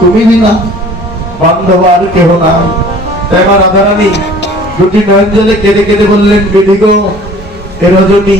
তুমি বিনা বান্ধব আর কেহ না। তাই মা রাধারানী দুটি নয়ন জলে কেঁদে কেঁদে বললেন, বিধি গো, এ রজনী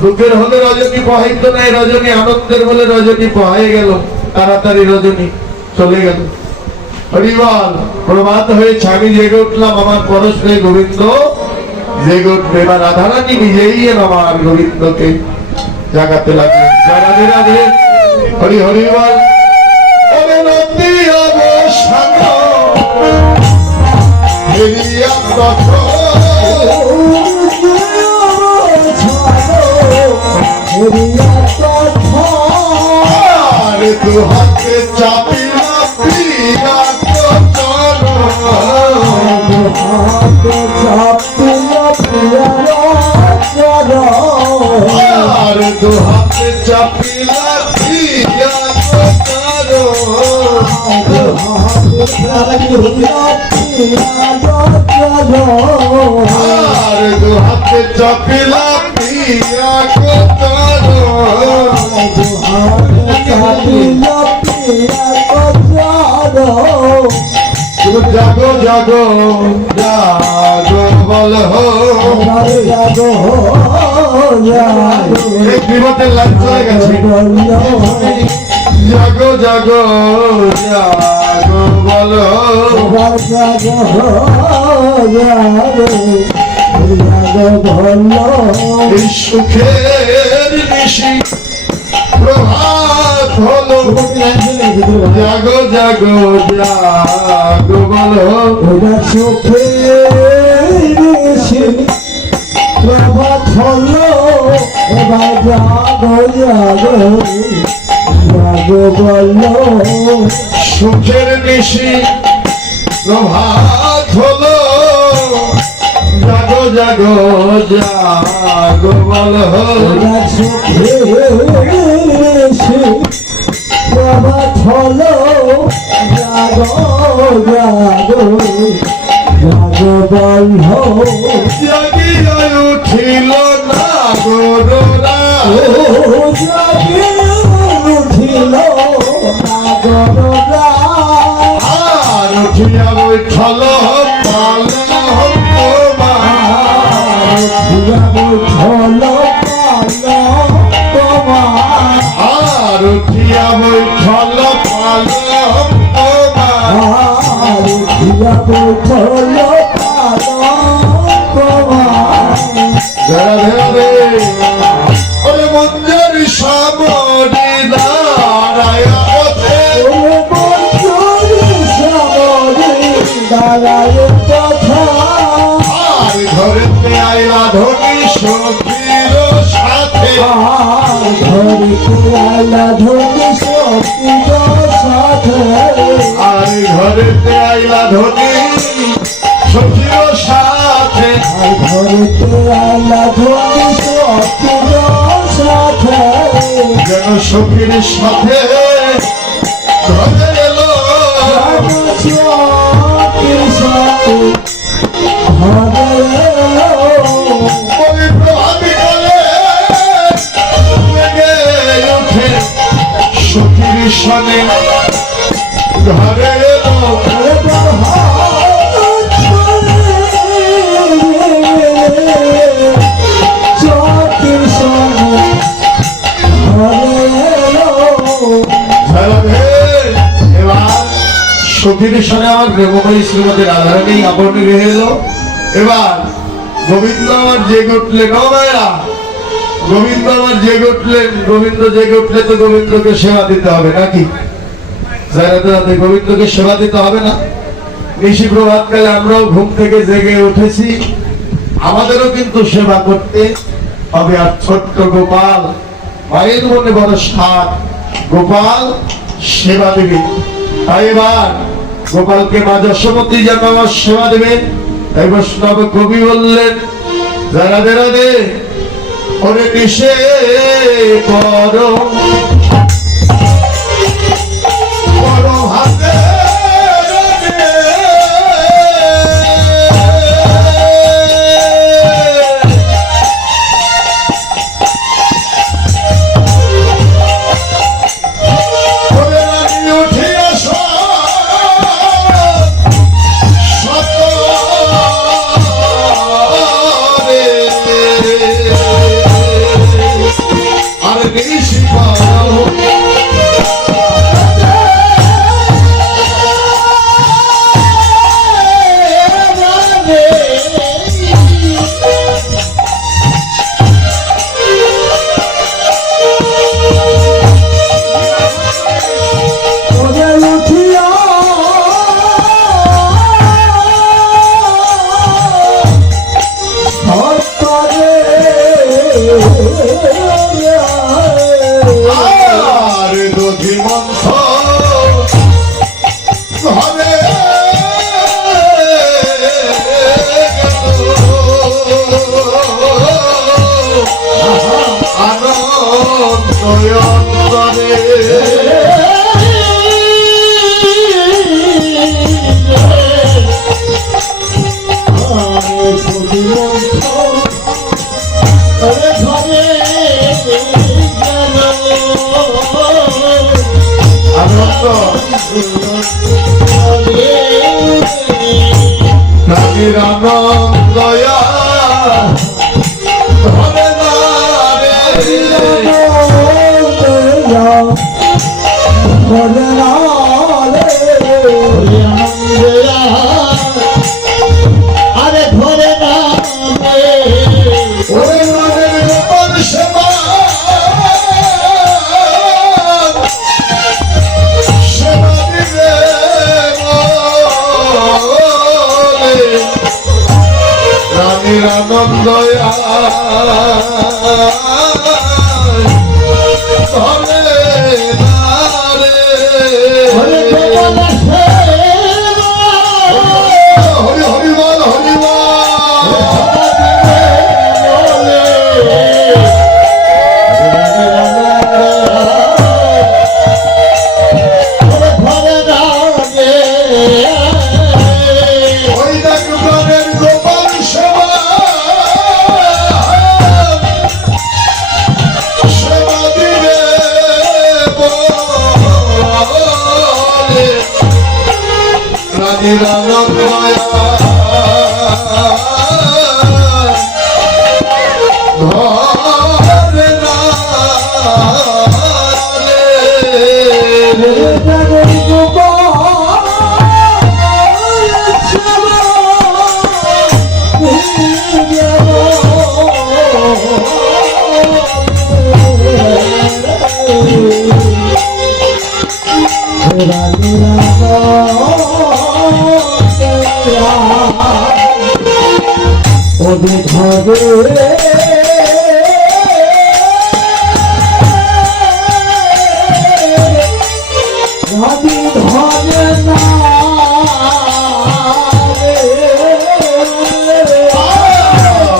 দুঃখের হলে রজনী প্রবাহিত নাই, রজনী আনন্দের বলে রজনী প্রহায়ে গেল, তাড়াতাড়ি রজনী চলে গেল। হরিবল। প্রভাত হয়েছে, আমি জেগে উঠলাম, আমার পরশে গোবিন্দ জেগে উঠবে। এবার রাধারানী নিজেই আমার গোবিন্দকে জাগাতে লাগলেন। রাধে রাধে, হরি হরি বল। হাতে চাপিলা পিয়া আর দু হাতে চাপিলা পিয়া আর দু হাতে চাপিলা পিয়া জাগো জাগো জাগো বল হো, জাগো বিপদের লাইন চলে গেছে। জাগো জাগো জাগো বল এই সুখের নিশি প্রভাত হলো, জাগো জাগো জাগো বলো। সুখের নিশি প্রভাত হলো, এবার জাগো জাগো জাগো বলো। সুখের নিশি প্রভাত হলো, জাগো জাগো জাগো বলো। প্রভাত হলো, জাগো জাগো জাগো বলো। জাগিয়া উঠিল না গোরা, জাগিয়া উঠিল না গোরা, আর উঠিয়া বৈঠল আর উঠিয়া বৈঠল ওরে মঞ্জুর সামরি দাঁড়ায় পথে, আর ঘরেতে আইলা ধনী সখীর সাথে, আর ঘরেতে আইলা ধনী সখীর সাথে, যেন সখীর সাথে ঘরে এলো। সখীর সনে ঘরে এলো, সখীর সনে আমার প্রেমময়ী শ্রীমতী রাধারানী আপন গৃহে এলো। এবার গোবিন্দ আমার জেগে উঠলেন। ও মায়া, গোবিন্দ আমার জেগে উঠলেন। গোবিন্দ জেগে উঠলে তো গোবিন্দকে সেবা দিতে হবে নাকি? গোবিন্দকে সেবা দিতে হবে না? নিশি প্রভাতকালে আমরাও ঘুম থেকে জেগে উঠেছি, আমাদেরও কিন্তু সেবা করতে হবে। আর ছোট্ট গোপাল, মায়ের মনে বড় সাত, গোপাল সেবা দেবে। তাই এবার গোপালকে মা যশোমতী যেন আমার সেবা দেবেন। তাই বৈষ্ণব কবি বললেন, রাধে রাধে, ওরে নিশে করো হাতে আর নিশি পাল আর দধি মন্থ ঘরে আনন্দরে আনন্দ রানীর আনন্দয়া ধরে না রে আরে ধরে না ওরে মনের গোপন সেবা সেবা দিবে বলে রানীর আনন্দয়া ধরে না রে হরি হরি বল হরি ওই দেখ প্রাণের গোপাল সেবা সেবা দিবে বলে রানীর আনন্দয়া ধরে না রে ওদের ঘরে রাধি ধরে না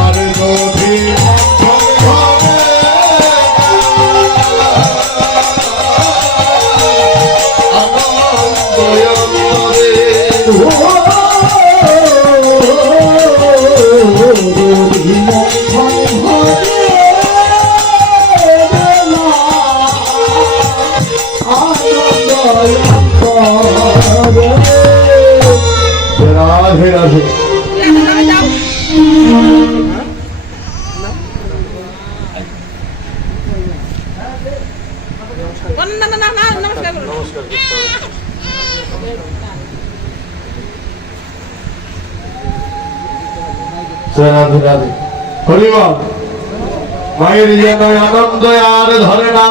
আর দধি ঘরে রাধে রাধে নমস্কার রাধে রাধে হরিবল মায়ের যেন আনন্দ আর ধরে না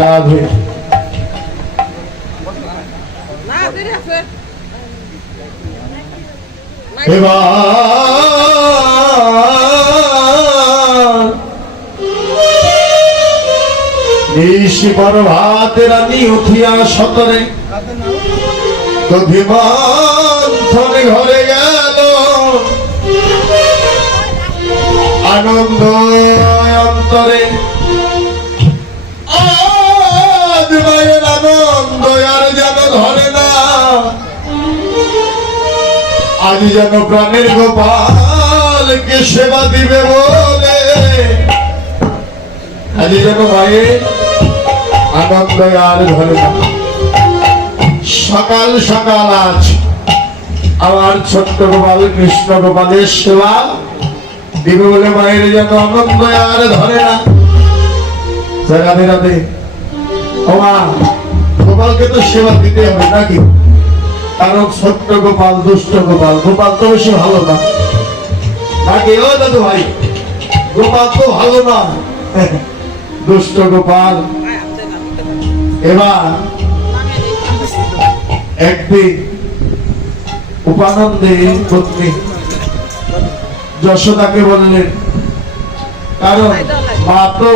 রাধে নিশি পর ভাতে রানী উঠিয়া সতরে দধিমন্থন ঘরে গেল আনন্দ অন্তরে আজ মায়ের আনন্দ আর যেন ধরে না আজ যেন প্রাণের গোপালকে সেবা দিবে বলে আজ যেন মায়ের আনন্দ আর ধরে না সকাল সকাল আজ আমার ছোট্ট গোপাল কৃষ্ণ গোপালের সেবা দিবে বলে মায়ের যেন আনন্দ আর ধরে না। রাধে রাধে। ও মা, গোপালকে তো সেবা দিতে হবে নাকি? কারণ ছোট্ট গোপাল দুষ্ট গোপাল, গোপাল তো বেশি ভালো না নাকি? ও দাদু ভাই, গোপাল তো ভালো না, দুষ্ট গোপাল। এবার একদিন উপানন্দে পত্নী যশোদাকে বললেন, কারণ মা তো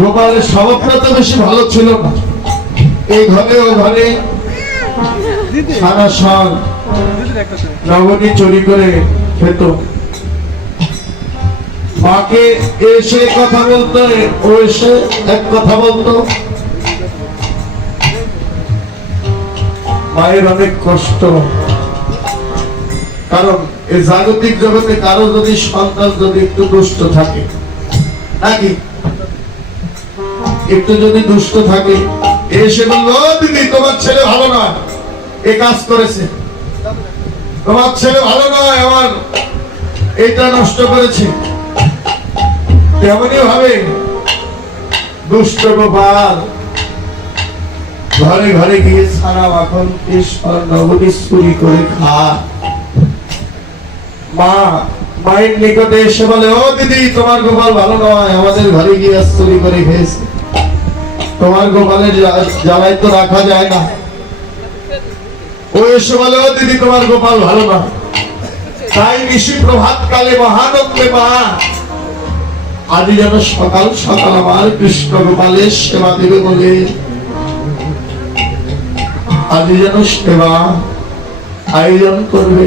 গোপালের স্বভাবটা তো বেশি ভালো ছিল না, এই ঘরে ও ঘরে সারা সব নগরী চুরি করে খেত। মাকে এসে কথা বলতো, ও এসে এক কথা বলতো। মায়ের অনেক কষ্ট, কারণ এই জাগতিক জগতে কারো যদি সন্তান যদি একটু দুষ্ট থাকে নাকি, একটু যদি দুষ্ট থাকে, এসে বললো, ও দিদি তোমার ছেলে ভালো নয়, এ কাজ করেছে, তোমার ছেলে ভালো নয়, আমার এটা নষ্ট করেছে। তেমনি ভাবে দুষ্ট গোপাল ঘরে ঘরে গিয়ে সারা মাখন নগরী চুরি করে খা। মা মায়ের নিকটে এসে বলে, ও দিদি তোমার গোপাল ভালো নয়, আমাদের ঘরে গিয়ে চুরি করে খেয়েছে, তোমার গোপালের জ্বালায় তো রাখা যায় না। ও এসে বলে, ও দিদি তোমার গোপাল ভালো নয়। তাই নিশি প্রভাত কালে মহানন্দে মা আজ যেন সকাল সকাল আমার কৃষ্ণ গোপালের সেবা দেবে বলে আজ যেন সেবা আয়োজন করবে।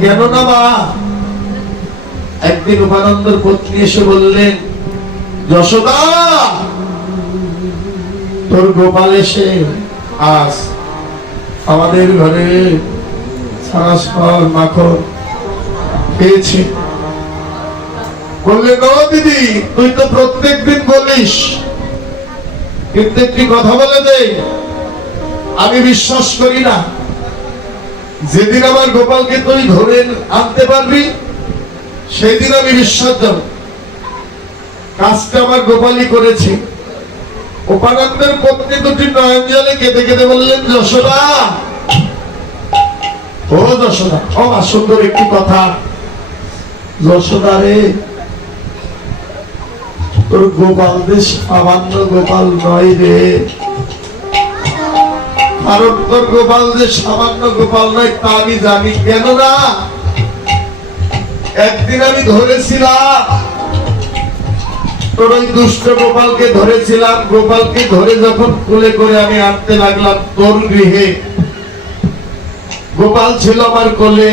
কেন না মা? একদিন উপানন্দর পত্নী এসে বললেন, যশোদা তোর গোপাল এসে আজ আমাদের ঘরে সারা সর মাখন পেয়েছে। বললেন, ও দিদি তুই তো প্রত্যেক দিন বলিস, কিন্তু একটি কথা বলে দে, আমি বিশ্বাস করি না। যেদিন আমার গোপালকে তুই ধরে আনতে পারবি সেই দিন আমি বিশ্বাস দেব কাজটা আমার গোপালই করেছে। উপানন্দের পত্নী দুটি নয়ন জলে কেঁদে কেঁদে বললেন, যশোদা, ও যশোদা, ও মা সুন্দর একটি কথা, যশোদা রে, তোর গোপাল যে সামান্য গোপাল নয় রে, কারণ তোর গোপাল যে সামান্য গোপাল নয় তা আমি জানি। কেন না? একদিন আমি ধরেছিলাম তোর ওই দুষ্ট গোপালকে ধরেছিলাম। গোপালকে ধরে যখন কোলে করে আমি আনতে লাগলাম তোর গৃহে, গোপাল ছিল আমার কোলে,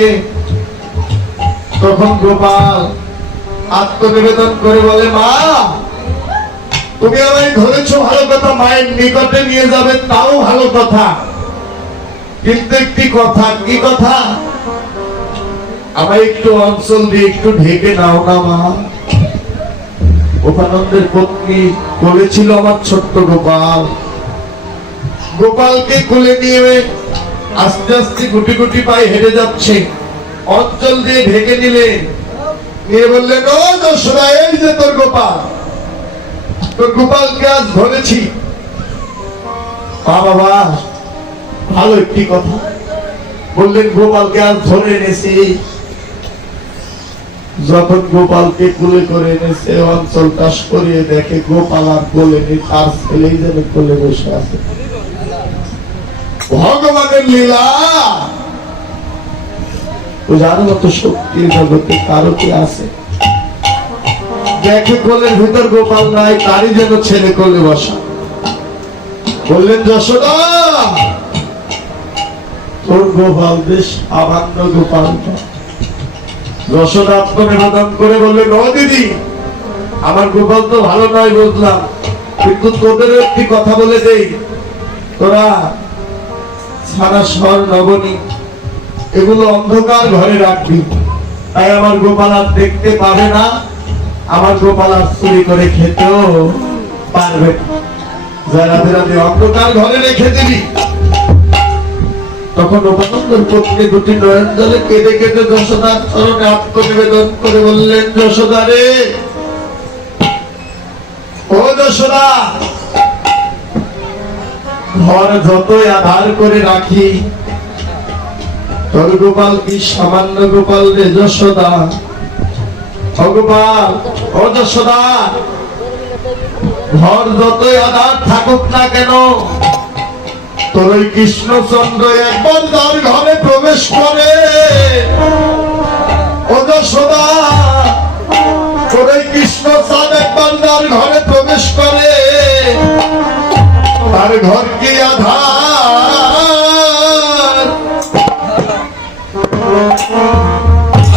তখন গোপাল আত্মনিবেদন করে বলে, মা তুমি আমায় ধরেছো ভালো কথা, মায়ের নিকটে নিয়ে যাবে তাও ভালো কথা, কিন্তু একটি কথা। কি কথা? আমায় একটু অঞ্চল দিয়ে একটু ঢেকে নাও না মা। উপানন্দের পত্নী বলেছিল আমার ছোট্ট গোপাল, গোপালকে কোলে নিয়ে আস্তে আস্তে গুটি গুটি পায়ে হেঁটে যাচ্ছে, অঞ্চল দিয়ে ঢেকে নিলেন, নিয়ে বললেন, ও যশোদা, এই যে তোর গোপাল, তোর গোপালকে আজ ধরেছি। বাবা ভালো একটি কথা বললেন, গোপালকে আজ ধরে এনেছি। যখন গোপালকে কোলে করে এনেছে, অঞ্চলটা সরিয়ে দেখে গোপাল আর কোলে নেই, তার ছেলেই যেন কোলে বসে আছে। ভগবানের লীলা, যার মতো শক্তির জগতে কারো কি আছে? দেখে কোলের ভিতর গোপাল নাই, তারই যেন ছেলে কোলে বসা। বললেন, যশোদা তোর গোপাল বেশ সামান্য গোপাল। যশোদা আত্মনিবেদন করে বললেন, ও দিদি আমার গোপাল তো ভালো নয় বুঝলাম, কিন্তু তোদের একটি কথা বলে দেই, তোরা সারা শহর নগরী এগুলো অন্ধকার ঘরে রাখবি, তাই আমার গোপাল আর দেখতে পাবে না, আমার গোপাল আর চুরি করে খেতেও পারবে। যা রাধে রাধে অন্ধকার ঘরে রেখে দিবি। তখন উপানন্দর পত্নী দুটি নয়ন জলে কেঁদে কেঁদে যশোদার চরণে আত্মনিবেদন করে বললেন, যশোদা রে, ও যশোদা, ঘর যতই আধার করে রাখি, তোর গোপাল কি সামান্য গোপাল রে যশোদা? ও গোপাল, ও যশোদা, ঘর যতই আধার থাকুক না কেন, তোর ওই কৃষ্ণচন্দ্র একবার তার ঘরে প্রবেশ করে। ও যশোদা, তোর ওই কৃষ্ণচাঁদ একবার তার ঘরে প্রবেশ করে, তার ঘর কি আধার?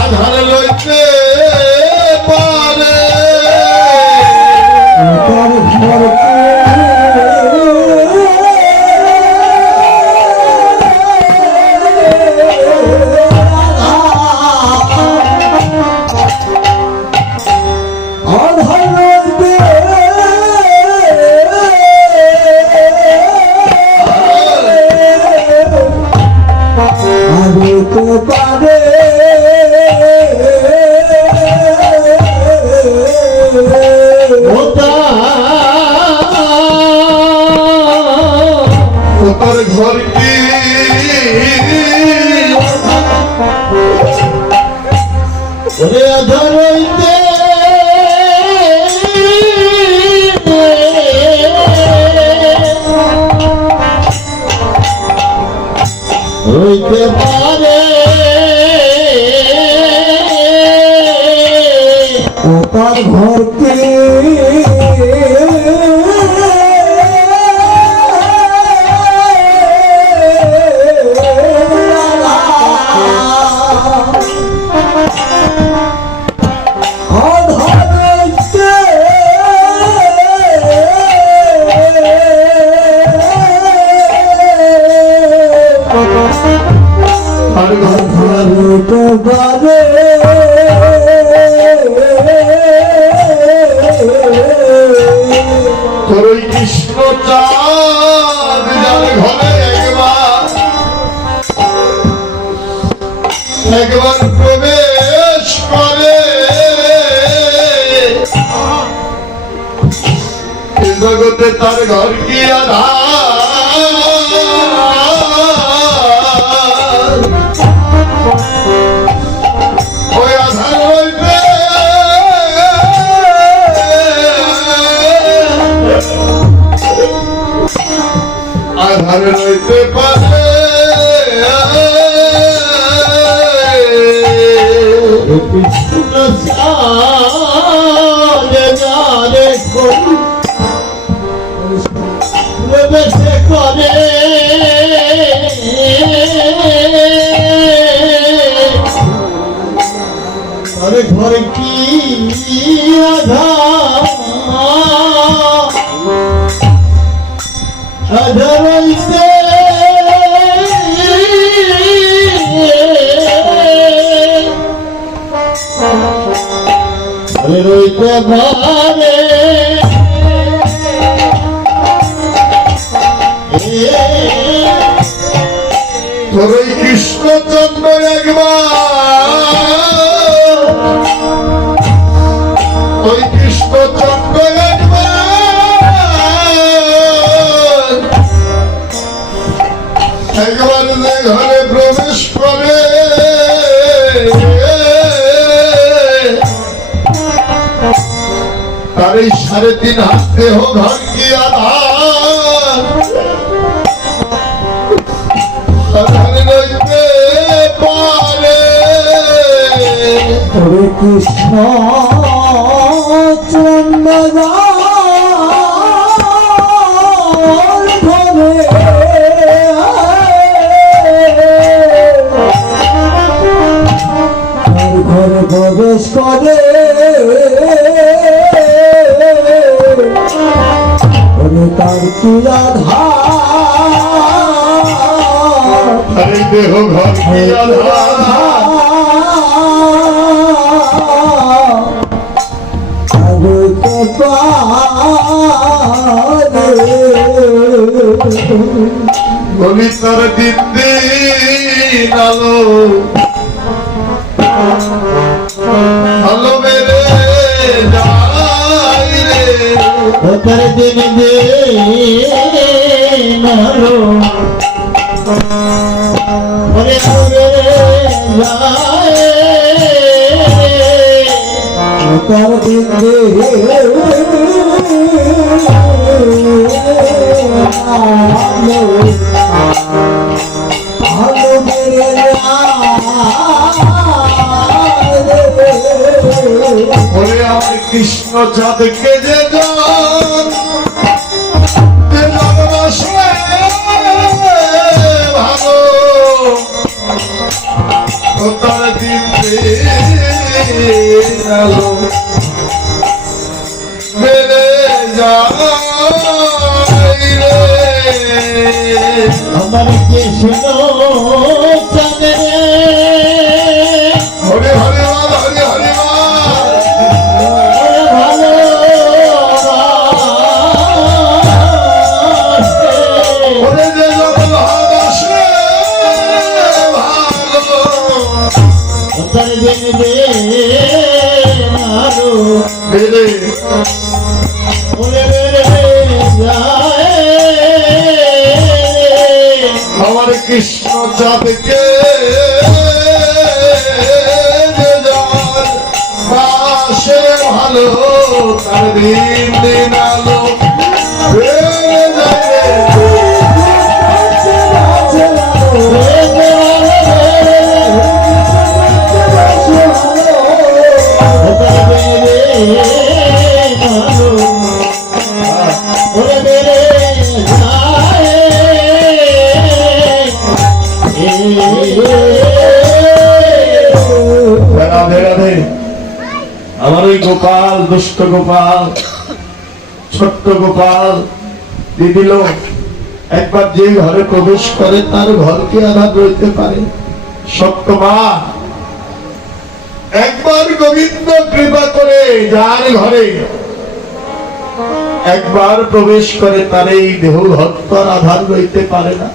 আধার লইতে পারে। তার ঘরকে পারে তোর ঘর কি আধার হইতে হইতে পারে ও তার ঘরকে আর ঘর বারে তোর ওই কৃষ্ণ চাঁদ যার ঘরে একবার প্রবেশ করে, এ জগতে তার ঘর কি আধার? ওই আধার হইতে আধার হইতে পারে। কৃষ্ণ সারে যারে করি প্রবেশ করে আরে ঘরে কি আধার আধার হইতে রইতে পারে তোর ওই কৃষ্ণচন্দ্র একবার, ওই কৃষ্ণচন্দ্র একবার যে ঘরে প্রবেশ করে, তার এই 3.5 হাত দেহ ঘর কি আধার? আধার লইতে পারে। হরে কৃষ্ণ চন্দ্র ঘরে প্রবেশ করে তার কি আধার? আরে দেহ ঘর কি আধার? পারে গলিতার দিন দিন আলো আলো মেরে যাই রে ওপর দিন দিন আলো ওরে ওরে যায় ওপর দিন দিন আলো আলো মেরে ওরে আমার কৃষ্ণ চাঁদকে যে জান যে ভালোবাসে ভালো ও তার দিন দিন আলো মেরে যাই রে আমার কৃষ্ণ চাঁদে হরে হরে মাল হরে হরে মাল ওরে যে যখন ভালোবাসে ভালো মেরে আমার কৃষ্ণ চাঁদকে যে যার পাশে ভালো তার দিন দিন আলো বেড়ে যায় রাধে রাধে আমার ওই গোপাল দুষ্ট গোপাল ছোট্ট গোপাল দিদিল একবার যে ঘরে প্রবেশ করে তার ঘরকে আঘাত রইতে পারে সত্য মা একবার গোবিন্দ কৃপা করে যার ঘরে একবার প্রবেশ করে তার এই দেহ ভক্তর আধার রইতে পারে না